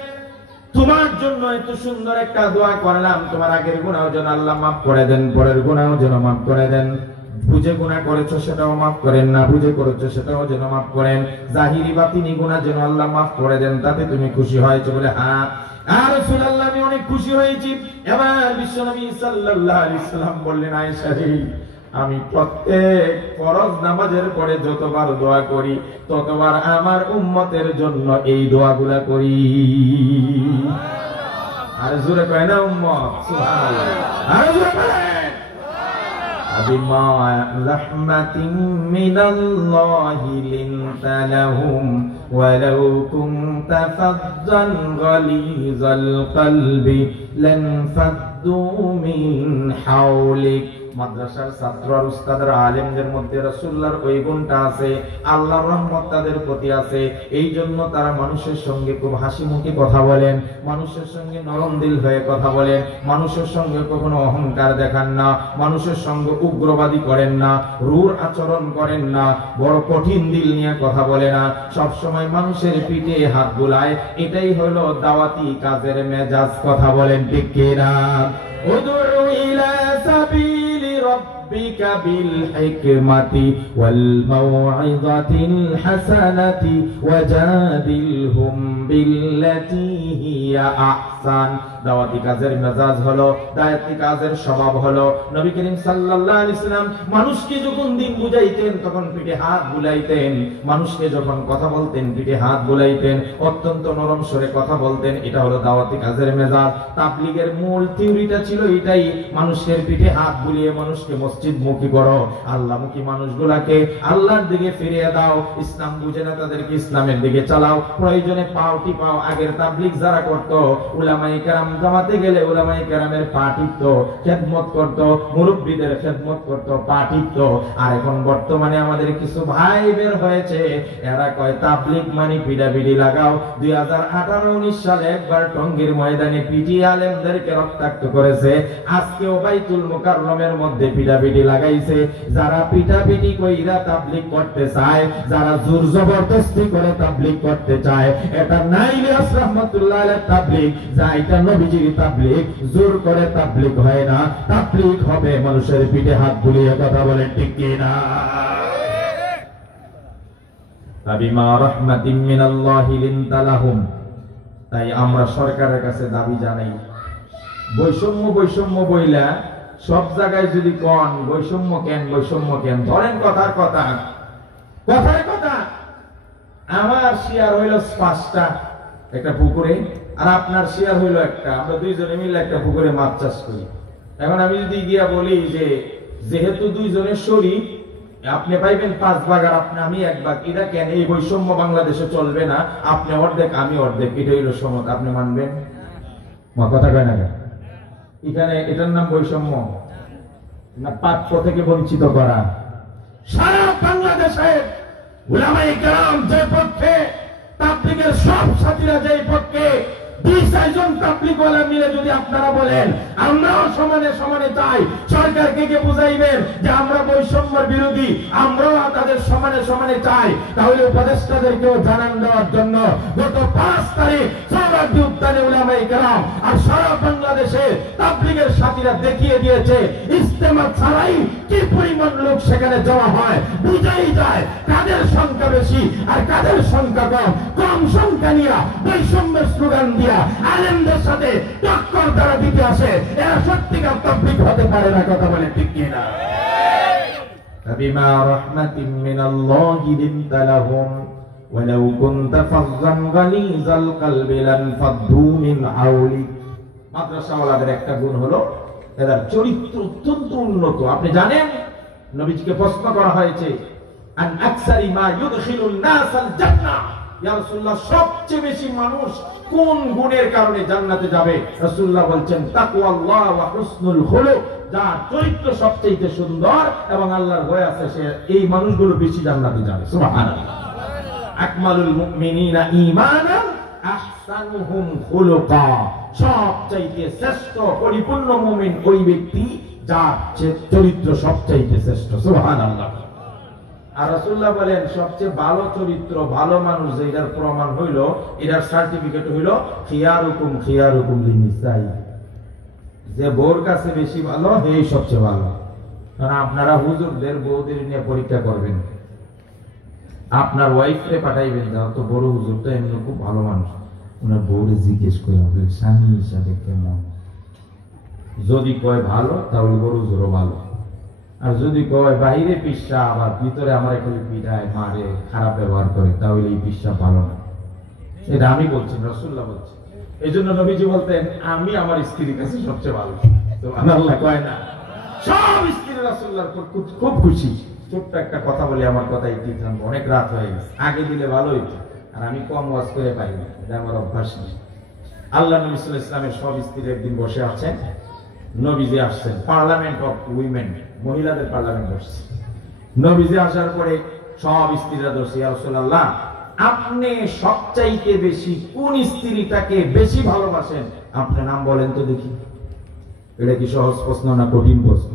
তোমার জন্য এত সুন্দর একটা দোয়া করলাম, তোমার আগের গুনাহ যেন আল্লাহ মাফ করে দেন, পরের গুনাহ যেন মাফ করে দেন। বুঝে গুনাহ করেছো সেটাও মাফ করেন, না বুঝে করেছো সেটাও যেন মাফ করেন। জাহিরি বাতিনি গুনাহ যেন আল্লাহ মাফ করে দেন, তাতে তুমি খুশি হয়েছো? বলে, হ্যাঁ। আর রাসূলুল্লাহ আমি অনেক খুশি হয়েছি। এবার বিশ্বনবী সাল্লাল্লাহু আলাইহি সাল্লাম বললেন, আয়েশা রে, আমি প্রত্যেক ফরজ নামাজের পরে যতবার দোয়া করি ততবার আমার উম্মতের জন্য এই দোয়াগুলা করি। আর জোরে কয় না উম্মত সুবহানাল্লাহ, আর জোরে বলেন বিমা রাহমাতিন মিনাল্লাহি লিনতা লাহুম ওয়ালাউ কুনতা ফাজ্জান গালিজাল কলবি লানফাদ্দু মিন হাওলিক। মাদ্রাসার ছাত্র আর উস্তাদের আলেমদের মধ্যে রাসূলুল্লাহর ওই গুণটা আছে, আল্লাহর রহমত তাদের প্রতি আছে। এই জন্য তারা মানুষের সঙ্গে খুব হাসি মুখে কথা বলেন, মানুষের সঙ্গে নরম দিল হয়ে কথা বলেন, মানুষের সঙ্গে কখনো অহংকার দেখান না, মানুষের সঙ্গে উগ্রবাদী করেন না, রূঢ় আচরণ করেন না, বড় কঠিন দিল নিয়ে কথা বলে না, সব সময় মানুষের পিঠে হাত বুলায়। এটাই হলো দাওয়াতি কাজের মেজাজ। কথা বলেন ঠিক কিনা? উদউ ইলা সাবিলি রাব্বিকা বিল হিকমাতি ওয়াল মাউইযাতিল হাসানাতি ওয়াজাদিলহুম বিল্লাতী হিয়া আহসান। দাওয়াতি কাজের মেজাজ হলো, দাওয়াতি কাজের স্বভাব হলো, নবী করিম সাল্লাল্লাহু আলাইহি সাল্লাম মানুষকে যখন দিন বুঝাইতেন তখন পিঠে হাত বুলাইতেন, মানুষকে যখন কথা বলতেন পিঠে হাত বুলাইতেন, অত্যন্ত নরম স্বরে কথা বলতেন। এটা হলো দাওয়াতি কাজের মেজাজ। তাবলীগের মূল থিওরিটা ছিল এটাই, মানুষের পিঠে হাত বুলিয়ে মানুষকে মসজিদ মুখী করো, আল্লাহমুখী মানুষগুলাকে আল্লাহর দিকে ফিরিয়ে দাও, ইসলাম বুঝে না তাদেরকে ইসলামের দিকে চালাও, প্রয়োজনে পাও টিপাও। আগের তাবলীগ যারা করতো, উলামায়ে কেরাম জামাতে গেলে উলামায়ে কেরামের পা টিপতো, খেদমত করতো, মুরব্বীদের খেদমত করতো, পা টিপতো। আর এখন বর্তমানে আমাদের কিছু ভাই বের হয়েছে, এরা কয় তাবলীগ মানে পিটাপিটি লাগাও। 2018-19 সালে একবার টঙ্গীর ময়দানে পিটি আলেমদেরকে রক্তাক্ত করেছে, আজকেও বাইতুল মুকাররমের মধ্যে পিটাপিটি লাগাইছে। যারা পিটাপিটি কইরা তাবলীগ করতে চায়, যারা জোর জবরদস্তি করে তাবলীগ করতে চায়, এটা নাই ইলিয়াস রাহমাতুল্লাহ আলাইহি তাবলীগ, যা এটা নবীজির তাবলীগ। জোর করে তাবলীগ হয় না, তাবলীগ হবে মানুষের পিঠে হাত বুলিয়ে। কথা বলেন ঠিক কিনা? বিমা রাহমাতিন মিনাল্লাহি লিনতা লাহুম। তাই আমরা সরকারের কাছে দাবি জানাই, বৈষম্য বৈষম্য বইলা সব জায়গায় যদি কোন বৈষম্য কেন বৈষম্য কেন, ধরেন কথার কথা, কথার কথা, আমার শেয়ার হইল 5টা একটা পুকুরে, আর আপনার শেয়ার হইল একটা, আমরা দুইজনে মিলে একটা পুকুরে মাছ চাষ করি। এখন আমি যদি গিয়া বলি যে যেহেতু দুইজনের শরীর, আপনি পাইবেন 5 ভাগ আর আমি 1 ভাগ, এটা কেন? এই বৈষম্য বাংলাদেশে চলবে না, আপনি অর্ধেক আমি অর্ধেক, এটা হইল সমতা। আপনি মানবেন? কথা কয় না কেন? এখানে এটার নাম বৈষম্য না প্রাপ্য থেকে বঞ্চিত করা? সারা বাংলাদেশের উলামায়ে কেরাম যে পক্ষে, তাবলীগের সব সাথীরা যে পক্ষে, 2-4 জন তাবলীগওয়ালা মিলে যদি আপনারা বলেন আমরাও সমানে সমানে চাই, সরকারকে কে বুঝাইবেন যে আমরা বৈষম্যের বিরোধী, আমরাও তাদের সমানে সমানে চাই, তাহলে উপদেষ্টাদেরকেও জানান দেওয়ার জন্য গত 5 তারিখ সোহরাওয়ার্দী উদ্যানে উলামায়ে কেরাম আর সারা বাংলাদেশে তাবলীগের সাথীরা দেখিয়ে দিয়েছে ইজতেমা ছাড়াই কি পরিমাণ লোক সেখানে জমা হয়, বুঝাই যায় কাদের সংখ্যা বেশি আর কাদের সংখ্যা কম। কম সংখ্যা নিয়ে বৈষম্যের স্লোগান দিয়া আলেমদের সাথে টক্কর দ্বারা দিতে আসে, এরা সত্যিকার তাবলীগ হতে পারে না। কথা বলে ঠিক কিনা? বিমা রাহমাতিন মিনাল্লাহি লিনতা লাহুম ওয়ালাউ কুনতা ফাজ্জান গালিজাল কলবি লানফাদ্দু মিন হাওলিক। মাদ্রাসাওয়ালাদের একটা গুণ হলো এদের চরিত্র অত্যন্ত উন্নত। আপনি জানেন নবীজিকে প্রশ্ন করা হয়েছে, আন আকসারি মা ইউদখিলুন নাসাল জান্নাহ, ইয়া রাসূলুল্লাহ সবচেয়ে বেশি মানুষ কোন গুণের কারণে জান্নাতে যাবে? রাসূলুল্লাহ বলছেন তাকওয়াল্লাহ ওয়া হুসনুল খুলুক, যার চরিত্র সবচেয়ে সুন্দর এবং আল্লাহর ভয় আছে, সে এই মানুষগুলো বেশি জান্নাতে যাবে। সুবহানাল্লাহ। আকমালুল মুমিনিনা ঈমানান আহসানুহুম খুলুকা, সবচেয়ে শ্রেষ্ঠ পরিপূর্ণ মুমিন ওই ব্যক্তি যার চরিত্র সবচেয়ে শ্রেষ্ঠ। সুবহানাল্লাহ। আর রাসূলুল্লাহ বলেন সবচেয়ে ভালো চরিত্র, ভালো মানুষ যেটার প্রমাণ হইল, এটার সার্টিফিকেট হইল খিয়ারুকুম খিয়ারুকুম লিনিসাই, যে বউর কাছে বেশি ভালো এই সবচেয়ে ভালো। কারণ আপনারা হুজুরদের বউদের নিয়ে পরীক্ষা করবেন, আপনার ওয়াইফরে পাঠাইবেন, যাও তো বড় হুজুরটা এমনি খুব ভালো মানুষ, ওনার বউরে জিজ্ঞেস করে হবে স্বামী হিসাবে কেমন, যদি কয় ভালো তাহলে বড় জোরও ভালো, আর যদি কয় বাইরে পিসা আবার ভিতরে আমার খালি পিঠায় মারে খারাপ ব্যবহার করে তাহলে এই পিসা ভালো না। এটা আমি বলছি, রাসূলুল্লাহ বলছেন। এই জন্য নবীজি বলতেন আমি আমার স্ত্রীর কাছে সবচেয়ে ভালো। সুবহানাল্লাহ কয় না, সব স্ত্রী রাসূলুল্লাহর খুব খুশি। ছোট্ট একটা কথা বলে আমার কথা একটু থামবো, অনেক রাত হয়ে গেছে, আগে দিলে ভালো হইতো, আর আমি কম ওয়াজ করে পাই না, এটা আমার অভ্যাস নেই। আল্লাহ নবী সাল্লাল্লাহু আলাইহি ওয়াসাল্লামের সব স্ত্রী একদিন বসে আছেন, নবীজি আসছেন, পার্লামেন্ট অফ উইমেন, মহিলাদের পার্লামেন্ট বসছে। নবীজি আসার পরে সব স্ত্রীরা বসে, ইয়া রাসূলুল্লাহ আপনি সবচাইতে বেশি কোন স্ত্রীটাকে বেশি ভালোবাসেন, আপনার নাম বলেন তো দেখি। এটা কি সহজ প্রশ্ন না কঠিন প্রশ্ন?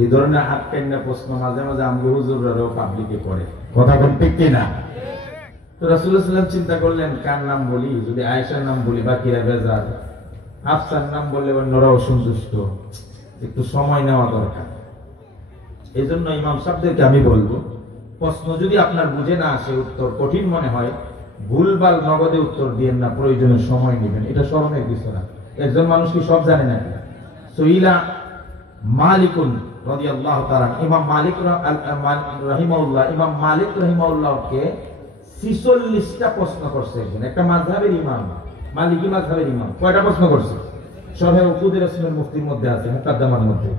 এই ধরনের হাত কেন্দ্র প্রশ্ন মাঝে মাঝে আমাকে হুজুররাও পাবলিকে করে, কথা বলতে কিনা? তো রাসূলুল্লাহ সাল্লাল্লাহু আলাইহি ওয়াসাল্লাম চিন্তা করলেন কার নাম বলি, যদি আয়েশার নাম বলি বাকিরা বেজার, হাফসার নাম বললে অন্যরাও সন্তুষ্ট, একটু সময় নেওয়া দরকার। এই জন্য ইমাম সাহেবদেরকে আমি বলবো, প্রশ্ন যদি আপনার বুঝে না আসে, উত্তর কঠিন মনে হয়, ভুলভাল নগদে উত্তর দিয়েন না, প্রয়োজনে সময় নেবেন, এটা শরমের কিছু না। একজন মানুষ কি সব জানে না? সুইলা মালিকুন রাদিয়াল্লাহু তাআলা, ইমাম মালিক রাহিমাহুল্লাহ, ইমাম মালিক রাহিমাহুল্লাহকে 46টা প্রশ্ন করছে একজন, একটা মাযহাবের ইমাম, মালিকি মাযহাবের ইমাম। কয়টা প্রশ্ন করছে? শরহে উকুদে রাসূলের মুফতির মধ্যে আছে, মুকাদ্দামার মধ্যে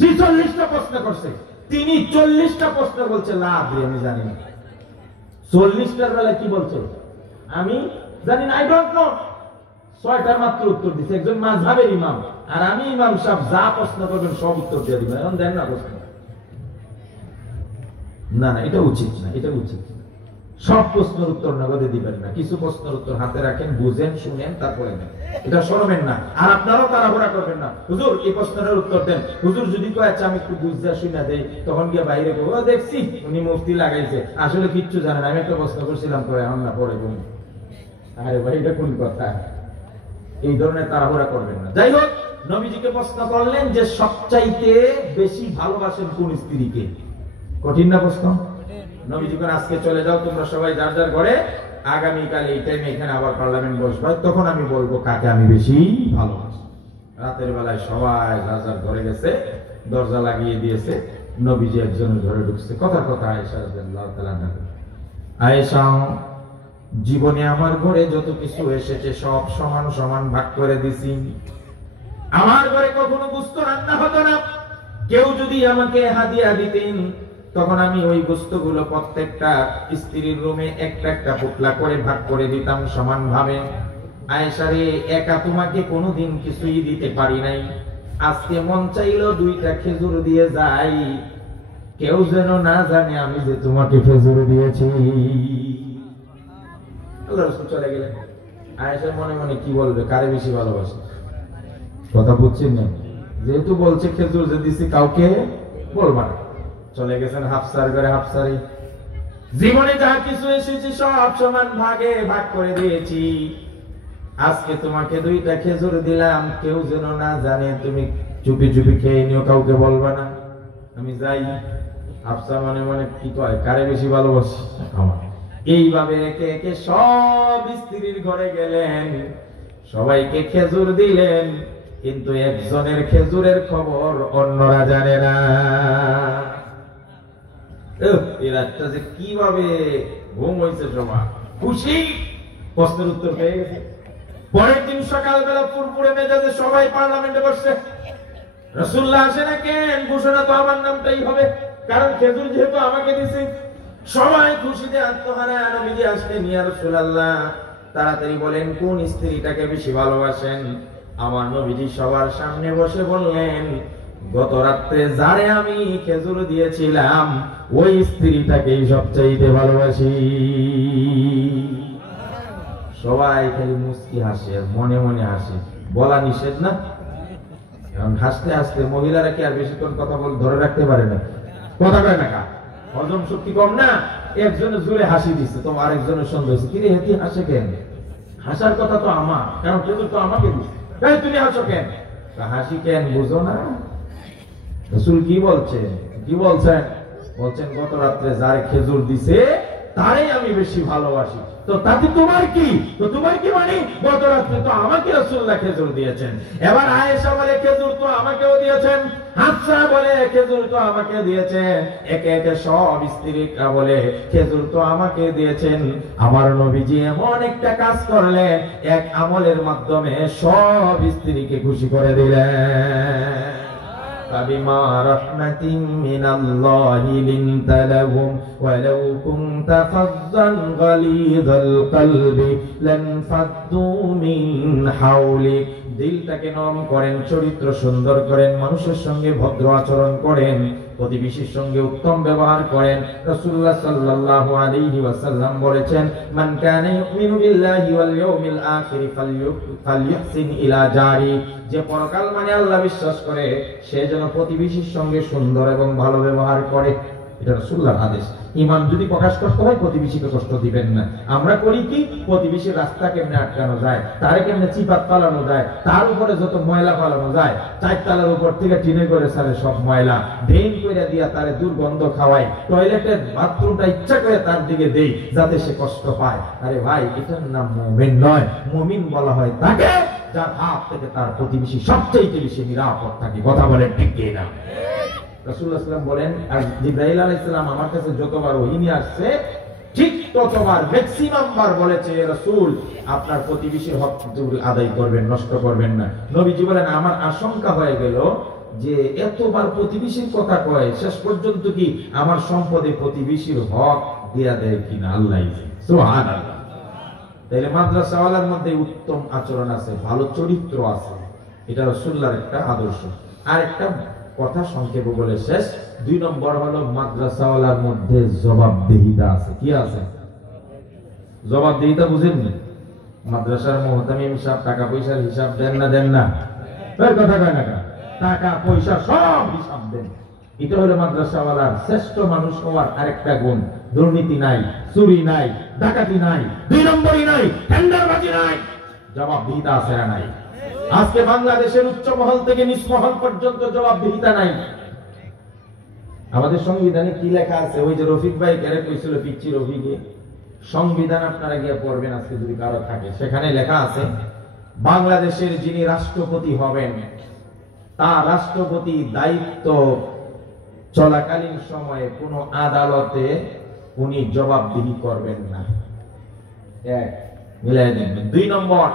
46টা প্রশ্ন করছে। তিনি 40টা প্রশ্ন বলছে লা আদরি, আমি জানি না। 40টার বেলায় কি বলছে? আমি জানি না, আই ডোন্ট নো। 6টার মাত্র উত্তর দিছে একজন মাযহাবের ইমাম, আর আমি ইমাম সাহেব যা প্রশ্ন করবেন সব উত্তর দিয়ে দিবেন। এখন দেন না প্রশ্ন, না না, এটা উচিত না, এটা উচিত না। সব প্রশ্নের উত্তর নগদে দিবেন না, কিছু প্রশ্নের উত্তর হাতে রাখেন, বুঝেন, শুনেন, তারপরে দেন, এটা শরমের না। আর আপনারাও তাড়াহুড়া করবেন না, হুজুর এই প্রশ্নের উত্তর দেন, হুজুর যদি কয় আচ্ছা আমি একটু বুঝতে শুনে দেই, তখন গিয়ে বাইরে বলবো দেখছি উনি মুফতি লাগাইছে, আসলে কিচ্ছু জানেন, আমি একটা প্রশ্ন করছিলাম করে এখন না পরে বলুন। আরে ভাই এটা কোন কথা? এই ধরনের তাড়াহুড়া করবেন না। যাই হোক, নবীজিকে প্রশ্ন করলেন যে সবচাইতে বেশি ভালোবাসেন কোন স্ত্রীকে। কঠিন না প্রশ্ন? নবীজি কোন আজকে চলে যাও তোমরা সবাই যার যার ঘরে, আগামীকাল এই টাইমে এখানে আবার পার্লামেন্ট বসবে, তখন আমি বলবো কাকে আমি বেশি ভালোবাসি। রাতের বেলায় সবাই যার যার ঘরে গেছে, দরজা লাগিয়ে দিয়েছে, নবীজি একজনের ঘরে ঢুকছে। কথার কথা আয়েশা রাদিয়াল্লাহু তাআলা আনহা, আয়েশা জীবনে আমার ঘরে যত কিছু এসেছে সব সমান সমান ভাগ করে দিছি, আমার ঘরে কখনো গোশত রান্না হতো না, কেউ যদি আমাকে হাদিয়া দিতেন তখন আমি ওই গোশতগুলো প্রত্যেকটা স্ত্রীর রুমে একটা একটা পুটলা করে ভাগ করে দিতাম সমান ভাবে। আয়েশা রে, একা তোমাকে কোনোদিন কিছুই দিতে পারি নাই, আজকে মন চাইলো 2টা খেজুর দিয়ে যাই, কেউ যেন না জানে আমি যে তোমাকে খেজুর দিয়েছি। আল্লাহ রাসূল চলে গেলেন। আয়েশা মনে মনে কি বলবে, কারে বেশি ভালোবাসে? কথা বুঝছেন না? যেহেতু বলছে খেজুর যে দিছি কাউকে বলবা না, চলে গেছেন হাফসার ঘরে। হাফসারি, জীবনে যা কিছু এসেছে সব সমান ভাগে ভাগ করে দিয়েছি, আজকে তোমাকে 2টা খেজুর দিলাম, কেউ যেন না জানে, তুমি চুপি চুপি খেয়ে নিও, কাউকে বলবা না, আমি যাই। হাফসা মনে মনে কি কয়, কারে বেশি ভালোবাসি? আমার। এইভাবে একে একে সব স্ত্রীর ঘরে গেলেন, সবাইকে খেজুর দিলেন, কিন্তু একজনের খেজুরের খবর অন্যরা জানে না। এই রাতটা যে কিভাবে ঘুম হয়েছে, সবাই খুশি, প্রশ্নের উত্তর পেয়ে গেছে। পরের দিন সকালবেলা ফুরফুরে মেজাজে সবাই পার্লামেন্টে বসছে। রাসূলুল্লাহ আসে না কেন? ঘোষণা তো আমার নামটাই হবে, কারণ খেজুর যেহেতু আমাকে দিছে। সবাই খুশিতে আত্মহারা। নবীজি আসলেন, ইয়া রাসূলুল্লাহ তাড়াতাড়ি বলেন কোন স্ত্রীটাকে বেশি ভালোবাসেন। আমার নবীজি সবার সামনে বসে বললেন, গত রাত্রে যারে আমি খেজুর দিয়েছিলাম ওই স্ত্রীটাকেই সবচাইতে ভালোবাসি। সবাই খালি মুস্কি হাসে, মনে মনে হাসে, বলা নিষেধ না, কারণ হাসতে হাসতে মহিলারা কি আর বেশিক্ষণ কথা বলে ধরে রাখতে পারে না, কথা কয় না, হজম শক্তি কম না। একজনের জোরে হাসি দিচ্ছে, তো আরেকজনের সন্দেহ হচ্ছে, কিরে হেতি হাসে কেন? হাসার কথা তো আমার, কারণ খেজুর তো আমাকে দিচ্ছে, তুমি হাসো কেন? হাসি কেন বুঝো না? রাসূল কি বলছেন? কি বলছেন? বলছেন গত রাত্রে যার খেজুর দিছে তারই আমি বেশি ভালোবাসি। তো তাতে তোমার কি? তো তোমার কি মানে গত রাত্রে তো আমাকে রাসূলুল্লাহ খেজুর দিয়েছেন। এবার আয়েশা বলে খেজুর তো আমাকেও দিয়েছেন, হাফসা বলে খেজুর তো আমাকে দিয়েছেন, একে একে সব স্ত্রীরা বলে খেজুর তো আমাকে দিয়েছেন। আমার নবীজি এমন একটা কাজ করলেন, এক আমলের মাধ্যমে সব স্ত্রীকে খুশি করে দিলেন। فبما رحمة من الله لنت لهم ولو كنت فظا غليظ القلب لانفضوا من حولك। দিলটাকে নরম করেন, চরিত্র সুন্দর করেন, মানুষের সঙ্গে ভদ্র আচরণ করেন, প্রতিবেশীর সঙ্গে উত্তম ব্যবহার করেন। রাসূলুল্লাহ সাল্লাল্লাহু আলাইহি ওয়াসাল্লাম বলেছেন, মান কানা ইউমিনু বিল্লাহি ওয়াল ইয়াউমিল আখির ফালইহসিন ইলা জারি। যে পরকাল মানে আল্লাহ বিশ্বাস করে সে যেন প্রতিবেশীর সঙ্গে সুন্দর এবং ভালো ব্যবহার করে। এটা রাসূলুল্লাহর আদেশ। ঈমান যদি প্রকাশ করতে হয় প্রতিবেশীকে কষ্ট দিবেন না। আমরা করি কি, প্রতিবেশীর রাস্তা কেমনে আটকানো যায়, তারে কেমনে চিপাত পালানো যায়, তার উপরে যত ময়লা পালানো যায়, চারতলার উপর থেকে টিনে করে সারে সব ময়লা ড্রেন করে দিয়া তারে দুর্গন্ধ খাওয়াই, টয়লেটের বাথরুমটা ইচ্ছা করে তার দিকে দেই যাতে সে কষ্ট পায়। আরে ভাই, এটার নাম মুমিন নয়। মুমিন বলা হয় তাকে যার হাত থেকে তার প্রতিবেশী সবচেয়ে বেশি নিরাপদ থাকে। কথা বলেন ঠিক কি না? রাসূলুল্লাহ সাল্লাল্লাহু আলাইহি ওয়াসাল্লাম বলেন, আর জিবরাইল আলাইহিস সালাম আমার কাছে যতবার ওহী নিয়ে আসছে ঠিক ততবার ম্যাক্সিমাম বার বলেছে, রাসূল আপনার প্রতিবেশীর হক আদায় করবেন, নষ্ট করবেন না। নবীজি বলেন, আমার আশঙ্কা হয়ে গেল যে এতবার প্রতিবেশীর কথা কয়, শেষ পর্যন্ত কি আমার সম্পদে প্রতিবেশীর হক দিয়া দেয় কিনা। আল্লাহ সুবহানাল্লাহ। তাইলে মাদ্রাসাওয়ালার মধ্যে উত্তম আচরণ আছে, ভালো চরিত্র আছে, এটা রাসূলুল্লাহর একটা আদর্শ। আর একটা কথা সংক্ষেপে বলে শেষ, 2 নম্বর হলো মাদ্রাসাওয়ালার মধ্যে জবাবদিহিতা আছে। কি আছে? জবাবদিহিতা বুঝেননি? মাদ্রাসার মুহতামিম সাহেব টাকা পয়সার হিসাব দেন না? দেন না? এর কথা কয় না, টাকা পয়সা সব হিসাব দেন। এটা হলো মাদ্রাসাওয়ালার শ্রেষ্ঠ মানুষ হওয়ার আরেকটা গুণ। দুর্নীতি নাই, চুরি নাই, ডাকাতি নাই, 2 নম্বরই নাই, টেন্ডারবাজি নাই, জবাবদিহিতা আছে না নাই? আজকে বাংলাদেশের উচ্চ মহল থেকে নিচ মহল পর্যন্ত জবাবদিহিতা নাই। আমাদের সংবিধানে কি লেখা আছে? ওই যে রফিক ভাই কেড়ে কইছিল, পিচ্ছি রফিকে, সংবিধান আপনারা গিয়ে পড়বেন আজকে যদি কারো থাকে, সেখানে লেখা আছে বাংলাদেশের যিনি রাষ্ট্রপতি হবেন তার রাষ্ট্রপতি দায়িত্ব চলাকালীন সময়ে কোন আদালতে উনি জবাবদিহি করবেন না। এক, মিলাই দেখবেন। 2 নম্বর,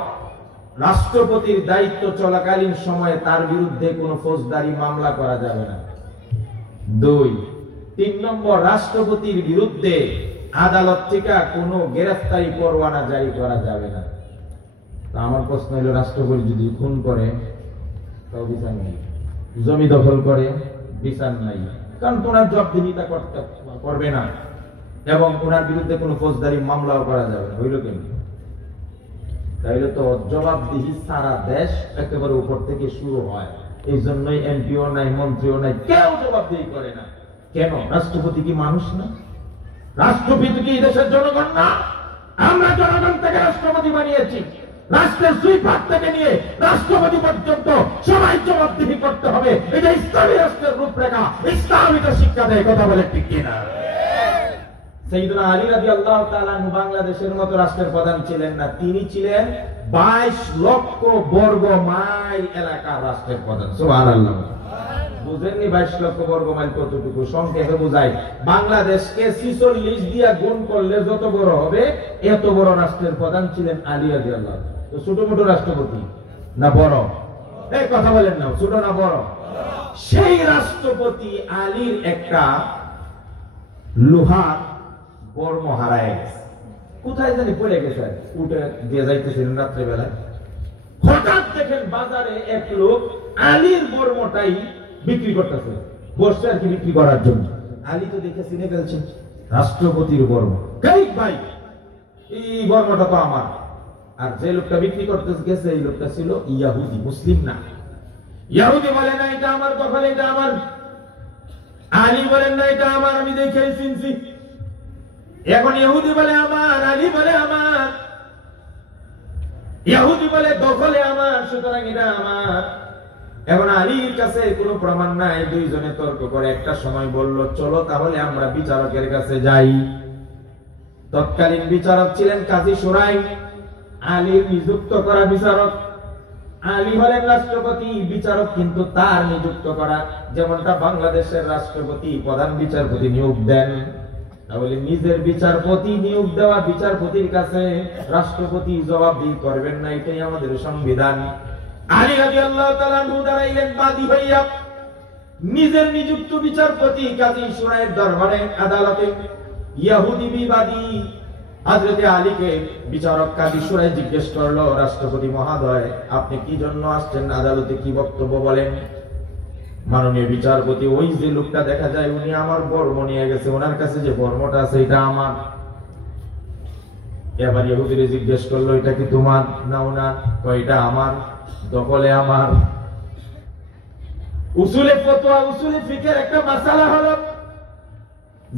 রাষ্ট্রপতির দায়িত্ব চলাকালীন সময়ে তার বিরুদ্ধে কোনো ফৌজদারি মামলা করা যাবে না। 2, 3 নম্বর, রাষ্ট্রপতির বিরুদ্ধে আদালত থেকে কোনো গ্রেফতারি পরোয়ানা জারি করা যাবে না। আমার প্রশ্ন হলো, রাষ্ট্রপতি যদি খুন করে তাও বিচার নেই, জমি দখল করে বিচার নাই, কারণ ওনার জবাবদিহিতা করবে না এবং ওনার বিরুদ্ধে কোনো ফৌজদারি মামলাও করা যাবে না। হইল কেন? তাইলে তো জবাবদিহি সারা দেশ একেবারে উপর থেকে শুরু হয়। এই জন্যই এমপিও নাই, মন্ত্রীও নাই, কেউ জবাবদিহি করে না। কেন? রাষ্ট্রপতি কি মানুষ না? রাষ্ট্রপতি কি দেশের জনগণ না? আমরা জনগণ থেকে রাষ্ট্রপতি বানিয়েছি। রাষ্ট্রের সুইপার থেকে নিয়ে রাষ্ট্রপতি পর্যন্ত সবাই জবাবদিহি করতে হবে। এটা ইসলামী রাষ্ট্রের রূপরেখা, ইসলাম এটা শিক্ষা দেয়। কথা বলে ঠিক কিনা? সাইয়েদনা আলী রাদিয়াল্লাহু তাআলা বাংলাদেশের মতো রাষ্ট্রের প্রধান ছিলেন না, তিনি ছিলেন 22 লক্ষ বর্গ মাইল এলাকার রাষ্ট্রের প্রধান। সুবহানাল্লাহ। বুঝেননি 22 লক্ষ বর্গ মাইল কতটুকু? সংক্ষেপে বুঝাই, বাংলাদেশকে 46 দিয়া গুণ করলে যত বড় হবে এত বড় রাষ্ট্রের প্রধান ছিলেন আলী রাদিয়াল্লাহু। তো ছোট মোটো রাষ্ট্রপতি না বড়? এই কথা বলেন না, ছোট না বড়? সেই রাষ্ট্রপতি আলীর একটা লোহার বর্ম হারায় গেছে, কোথায় জানি পড়ে গেছে, উঠে দিয়ে যাইতেছিলেন রাত্রে বেলায়, হঠাৎ দেখেন বাজারে এক লোক আলীর বর্মটাই বিক্রি করতেছে, বসছে আর কি বিক্রি করার জন্য। আলী তো দেখে চিনে ফেলছেন রাষ্ট্রপতির বর্ম, ভাই এই বর্মটা তো আমার। আর যে লোকটা বিক্রি করতে গেছে এই লোকটা ছিল ইয়াহুদি, মুসলিম না। ইয়াহুদি বলে না এটা আমার দখলে, এটা আমার। আলী বলেন না এটা আমার, আমি দেখে চিনছি। এখন ইহুদি বলে আমার, আলী বলে আমার। ইহুদি বলে দখলে আমার, সুতরাং এটা আমার। এখন আলীর কাছে কোনো প্রমাণ নাই, দুইজনে তর্ক করে একটা সময় বলল, চলো তাহলে আমরা বিচারকের কাছে যাই। তৎকালীন বিচারক ছিলেন কাজী সুরাই, আলী নিযুক্ত করা বিচারক। আলী হলেন রাষ্ট্রপতি, বিচারক কিন্তু তার নিযুক্ত করা। যেমনটা বাংলাদেশের রাষ্ট্রপতি প্রধান বিচারপতি নিয়োগ দেন, তাহলে নিজের বিচারপতি নিয়োগ দেওয়া বিচারপতির কাছে রাষ্ট্রপতি জবাবদিহি করবেন না, এটাই আমাদের সংবিধান। আলী রাদিয়াল্লাহু তাআলা আনহু দাঁড়াইলেন বাদী হইয়া নিজের নিযুক্ত বিচারপতি কাজী সুরাইয়ের দরবারে আদালতে। ইহুদি বিবাদী হযরতে আলীকে বিচারক কাজী সুরাই জিজ্ঞেস করলো, রাষ্ট্রপতি মহোদয়, আপনি কি জন্য আসছেন আদালতে, কি বক্তব্য বলেন? মাননীয় বিচারপতি, ওই যে লোকটা দেখা যায় উনি আমার বর্ম নিয়ে গেছে, ওনার কাছে যে বর্মটা আছে এটা আমার। এবার ইহুদিরে জিজ্ঞেস করলো, এটা কি তোমার না ওনার? এটা আমার, দখলে আমার। উসুলে ফতোয়া, উসুলে ফিকহের একটা মাসালা হলো,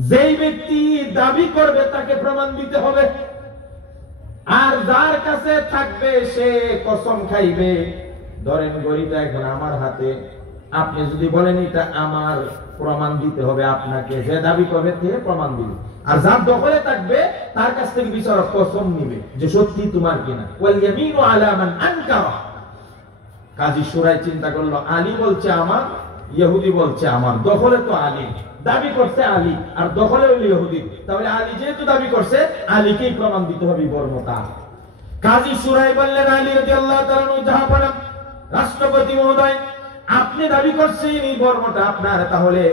যেই ব্যক্তি দাবি করবে তাকে প্রমাণ দিতে হবে, আর যার কাছে থাকবে সে কসম খাইবে। ধরেন গড়িটা এখন আমার হাতে, আপনি যদি বলেন এটা আমার, প্রমাণ দিতে হবে আপনাকে। যে দাবি করবে সে প্রমাণ দিবে, আর যার দখলে থাকবে তার কাছ থেকে বিচারক কসম নিবে যে সত্যি তোমার কিনা। ওয়াল ইয়ামিনু আলা মান আনকারা। কাজী সুরাই চিন্তা করলো, আলী বলছে আমার, ইহুদি বলছে আমার, দখলে তো আলী, দাবি করছে আলী, আর দখলে হলো ইহুদি, তাহলে আলী যেহেতু দাবি করছে আলীকেই প্রমাণ দিতে হবে বর্মতা। কাজী সুরাই বললেন, আলী রাদিয়াল্লাহু তাআলা আনহু জাহাপনা, রাষ্ট্রপতি মহোদয়, আপনি দাবি করছেন এই বর্মটা আপনার, তাহলে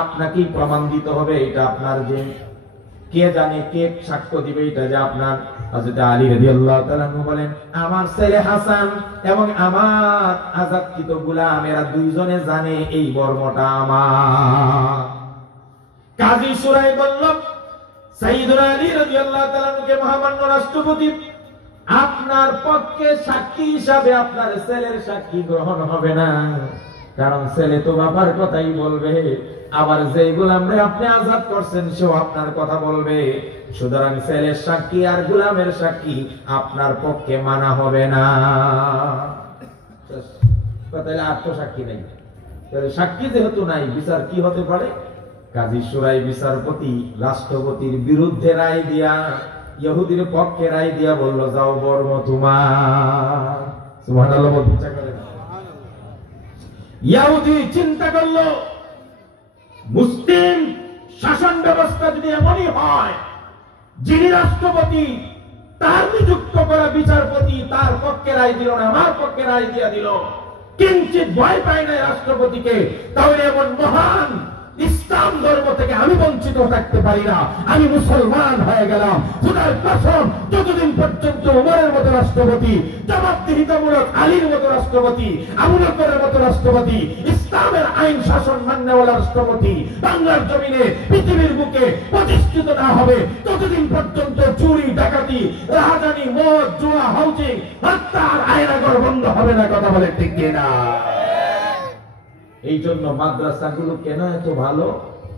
আপনাকেই প্রমাণ দিতে হবে এটা আপনার। যে কে জানে, কে সাক্ষ্য দিবে এটা যে আপনার? হযরত আলী রাদিয়াল্লাহু তাআলা আনহু বলেন, আমার ছেলে হাসান এবং আমার আযাদকৃত গোলাম এরা দুইজনে জানে এই বর্মটা আমার। কাজী সুরাই বলল, সাইয়্যিদুনা আলী রাদিয়াল্লাহু তাআলা আনহুকে মহামান্য রাষ্ট্রপতি, আপনার পক্ষে সাক্ষী হিসাবে আপনার ছেলের সাক্ষী গ্রহণ হবে না, কারণ ছেলে তো বাবার কথাই বলবে, আবার যে গোলামরে আপনি আজাদ করছেন সেও আপনার কথা বলবে, সুতরাং ছেলের সাক্ষী আর গোলামের সাক্ষী আপনার পক্ষে মানা হবে না। তাহলে আর তো সাক্ষী নাই, সাক্ষী যেহেতু নাই, বিচার কি হতে পারে? কাজী সুরাই বিচারপতি রাষ্ট্রপতির বিরুদ্ধে রায় দিয়া, ইহুদির পক্ষে রায় দিয়া বলল, যাও বর্ম তোমার। সুবহানাল্লাহ বলতে ইচ্ছা করে। ইহুদি চিন্তা করলো, মুসলিম শাসন ব্যবস্থা যদি এমনই হয়, যিনি রাষ্ট্রপতি তার নিযুক্ত করা বিচারপতি তার পক্ষে রায় দিল না, আমার পক্ষে রায় দিয়া দিল, কিঞ্চিত ভয় পায় না রাষ্ট্রপতিকে, তাহলে এমন মহান ইসলাম ধর্ম থেকে আমি বঞ্চিত থাকতে পারি না। আমি মুসলমান হয়ে গেলাম, খোদার কসম, যতদিন পর্যন্ত উমরের মতো রাষ্ট্রপতি, জবাবদিহিতামূলক আলীর মতো রাষ্ট্রপতি, আবু বকরের মতো রাষ্ট্রপতি, ইসলামের আইন শাসন মান্যওয়ালা রাষ্ট্রপতি বাংলার জমিনে পৃথিবীর বুকে প্রতিষ্ঠিত না হবে, ততদিন পর্যন্ত চুরি, ডাকাতি, রাহাজানি, মদ, জুয়া, হাউজিং, হত্যার আয়নাঘর বন্ধ হবে না। কথা বলে ঠিক কিনা? এই জন্য মাদ্রাসাগুলো কেন এত ভালো,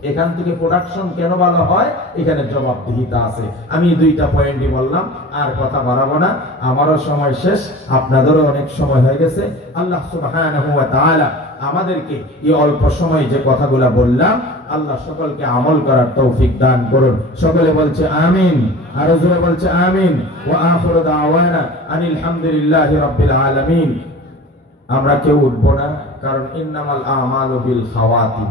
এখান থেকে প্রোডাকশন কেন ভালো হয়, এখানে জবাবদিহিতা আছে। আমি দুইটা পয়েন্টই বললাম, আর কথা বাড়াবো না, আমারও সময় শেষ, আপনাদেরও অনেক সময় হয়ে গেছে। আল্লাহ সুবহানাহু ওয়া তাআলা আমাদেরকে এই অল্প সময় যে কথাগুলো বললাম, আল্লাহ সকলকে আমল করার তৌফিক দান করুন। সকলে বলছে আমিন, আর জোরে বলছে আমিন। ওয়া আখিরু দাওয়ানা আনিল হামদুলিল্লাহি রাব্বিল আলামিন। আমরা কেউ উঠবো না, কারণ ইন্নামাল আমালু বিল খাওয়াতিম।